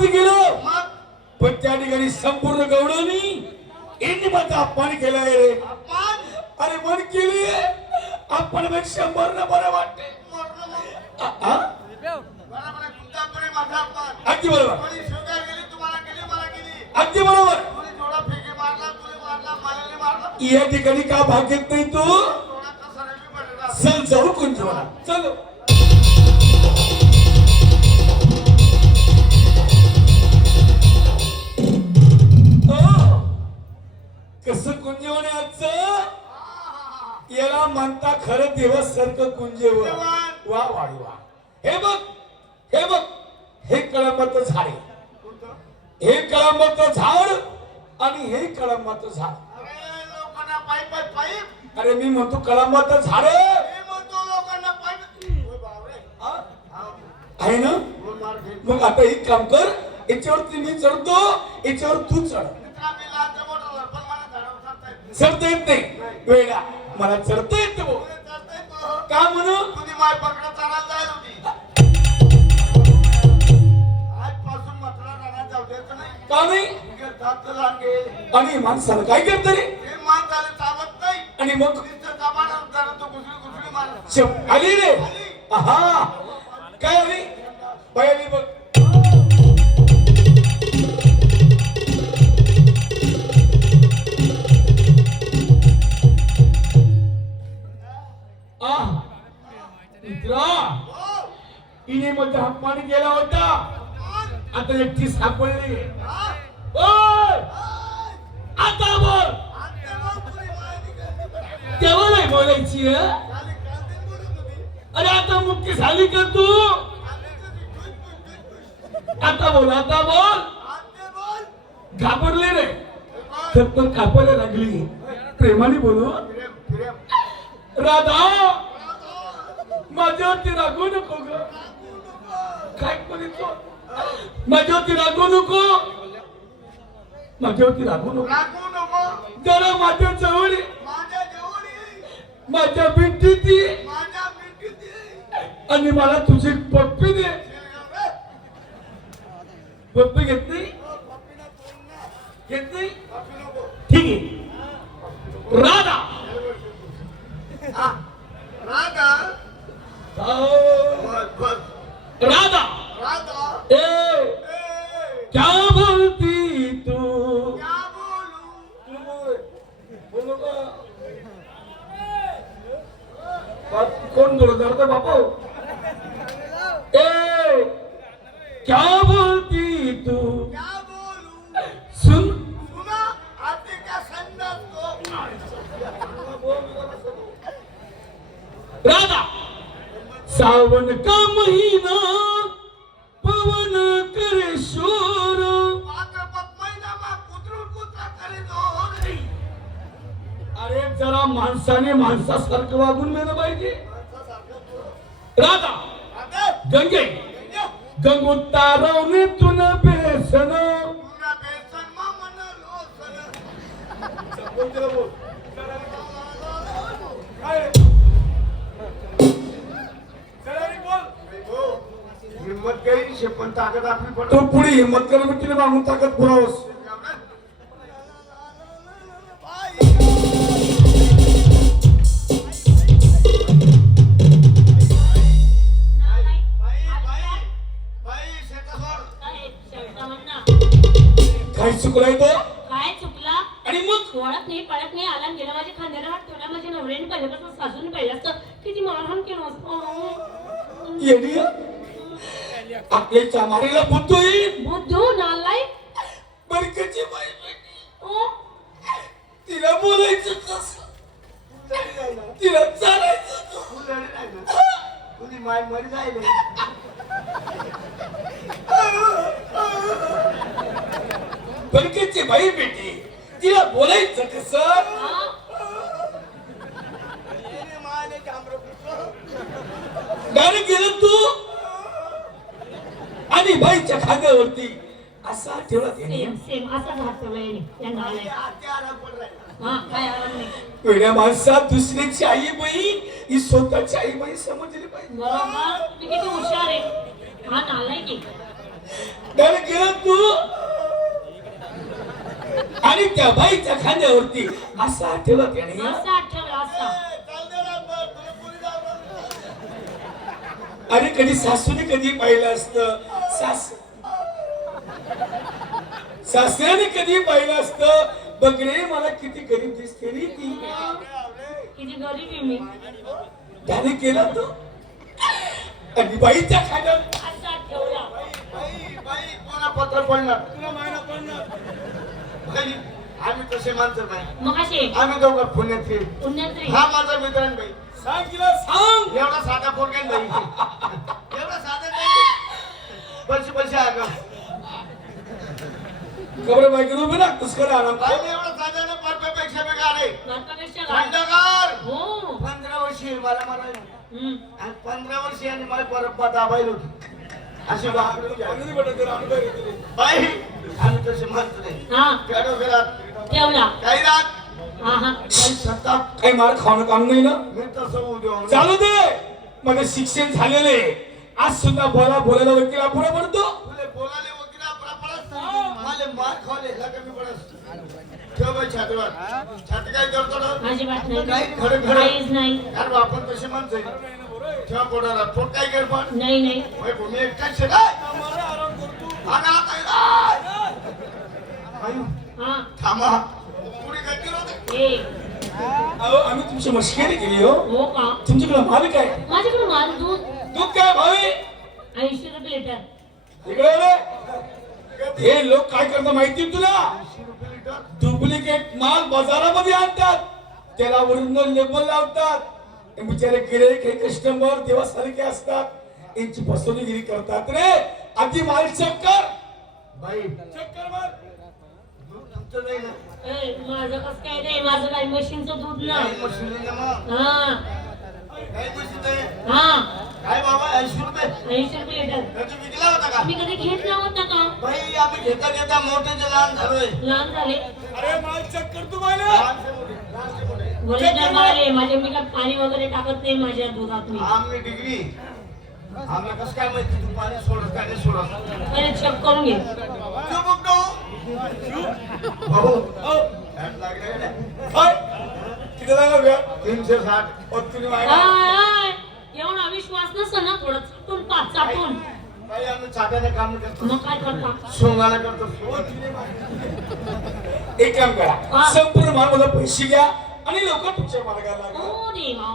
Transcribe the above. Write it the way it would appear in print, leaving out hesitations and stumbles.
मध्ये गेलो पण त्या ठिकाणी संपूर्ण गवळणी यांनी माझा अपमान केलाय रे. अरे मन केली आपण 100 न बरं वाटते. अगदी बरोबर अगदी बरोबर. या ठिकाणी का भाग घेत नाही तू. चल जाऊ कुंजवाला चल. कसं कुंजवन आजचं याला म्हणता खरं दिवस सारखं कुंजवन. वा वा वा. हे बघ हे बघ हे कळंबाचं झाड आहे. हे कळंबाचं झाड आणि हे कळंबाचं झाड. अरे मी म्हणतो कळंबाचं झाड आहे ना. मग आता एक काम कर याच्यावरती मी चढतो याच्यावर तू चढ. चढता येत नाही वेळा मला चढता येत का म्हणून तुझी माय पकडा चालायला जायला होती. आजपासून मात्र राहणार जाऊ द्यायचं नाही. का नाही आणि माणसाला काय करत रे. हे माणसाला चालत नाही आणि मग आली रे. हा काय आली बाई आली बघ. इने मध्ये अपमान केला होता आता एकटी सापडली. आता बोल तेव्हा नाही बोलायची. अरे आता मुक्ती झाली का तू. आता बोल आता बोल. घाबरले रे तर पण कापायला लागली. प्रेमाने बोलू राधा माझ्यावरती रागू नको ग. काय म्हणतो माझ्यावरती रागू नको. माझ्यावरती रागू नको जरा माझ्या जवळ माझ्या भिंतीती आणि मला तुझी पप्पी दे. पप्पी घेत नाही घेत नाही ठीक आहे. राधा राधा राधा ए क्या बोलती तू. कौन बोलत होता बापू. ए क्या बोलती तू. सुन राधा सावन का महीना पवन करे शोर. अरे जरा माणसाने माणसासारखं वागून गेलं पाहिजे. राधा गंगे गंगोत्तारवने तुन बेसन. हिम्मत काही पण ताकद आपली पण तो पुढे हिम्मत करायला तिने मागून ताकद पुरावस. काय चुकलाय तो. काय चुकला आणि मग ओळख नाही पळत नाही आला गेला माझ्या खांद्याला हात ठेवला. माझ्या नवऱ्याने पहिल्यापासून सासून पहिलं असतं किती मारहाण केलं असतं. येडी आपल्या चामारीला बुद्धोय बुद्धू नालाय बरकची बाई बेटी. तिला बोलायचं कसं तिला चालायचं तुझी माय मरी जाईल. बरकची बाई बेटी तिला बोलायचं कसं. गाडी गेलं तू आणि बाईच्या खांद्यावरती असा ठेवला. सेम असा हात ठेवला. वेड्या माणसात दुसऱ्याची आई बहीण ही स्वतःची आई बहीण समजली पाहिजे. बरोबर. किती हुशार आहे हा नालाय की. गाडी गेलं आणि त्या बाईच्या खांद्यावरती असा ठेवला त्याने असा आठवला असा आणि कधी सासूने कधी पाहिलं असतं सासऱ्याने कधी पाहिलं असतं बघ रे मला किती गरीब दिसते रे ती किती गरीब आहे मी त्याने केला तो आणि बाईच्या खांद्यावर असा ठेवला बाई कोणा पत्र पडणार तुला माहिती पडणार बाई आम्ही तसे माणसं नाही मग असे आम्ही दोघं पुण्यात पुण्यात्री हा माझा मित्र आहे बाई सांग तिला सांग एवढा साधा पोरगा नाही एवढा साधा नाही पैसे आग खबर बाईक उभे ना तुझकडे आराम बाई एवढा साधा ना परपेक्षा बेकार आहे नाटकापेक्षा काय? खंडगार हो 15 वर्षी मला म्हणाले हम्म. आणि 15 वर्षी आणि मला परत दाबायला होती अशी बाई आम्ही तसे माणसं नाही हा खेळो घरात ठेवला काही रात हा हा काही सत्ता काही मार खाणं काम नाही ना मी तसं उद्या चालू दे माझं शिक्षण झालेले आज सुद्धा बोलायला वकील पुढे पडतो तुले बोलाले वकील आपला पडस मला मार खावले ला कमी पडस ठेव बाई छातीवर छाती काय करतो ना अजिबात काही नाही खरं काहीच नाही कारण आपण तसे माणसं आहे. ठेवा पोटाला पोट काय कर पण नाही नाही बाई भूमी एकटाच शे काय आणि आता हा थांबा पुढे गती होते ए अहो आम्ही तुमची मस्करी केली हो हो का तुमच्याकडे माल काय माझ्याकडे माल दूध दूध काय भावी 80 रुपये लिटर इकडे रे हे लोक काय करतात माहिती तुला 80 रुपये लिटर डुप्लिकेट माल बाजारामध्ये आणतात त्याला ओरिजिनल लेबल लावतात हे बिचारे गिराईक हे कस्टमर देवासारखे असतात यांची फसवणुकीगिरी करतात रे आधी माल चेक कर बाई चेक कर माल दूध तुमचं नाही ना ए, माझं कसं काय नाही माझं काय म्हशींचं दूध काही नाही मशीन नाही ना मग हा काही मशीन नाही हा काय बाबा 80 रुपये 80 रुपये लिटर कधी विकला होता का मी कधी घेतला होता का बाई आम्ही घेता घेता मोठे लहान झालोय लहान झाले अरे माल चेक कर तू मला लहानचे मोठे, लहानचे मोठे. वरिष्ठ माले माझे मी काय पाणी वगैरे टाकत नाही माझ्या दुधात मी आम्ही डिग्री आम्हाला कसं काय माहिती तू पाणी सोडत काय नाही सोडत पहिले चेक करून घे तू बघतो भाऊ फॅट लागले का नाही? काय किती लागला व्या 360 तुम्ही आय, माहिती आय. एवढा विश्वास नसतो ना थोडं चाटून पाच चाटून बाई आम्ही चाट्याने काम करतो मग काय करता सोंगाला करतो एक काम करा हा. संपूर्ण माल मला पैसे घ्या आणि लवकर तुमच्या मार्गाला लागा हो देवा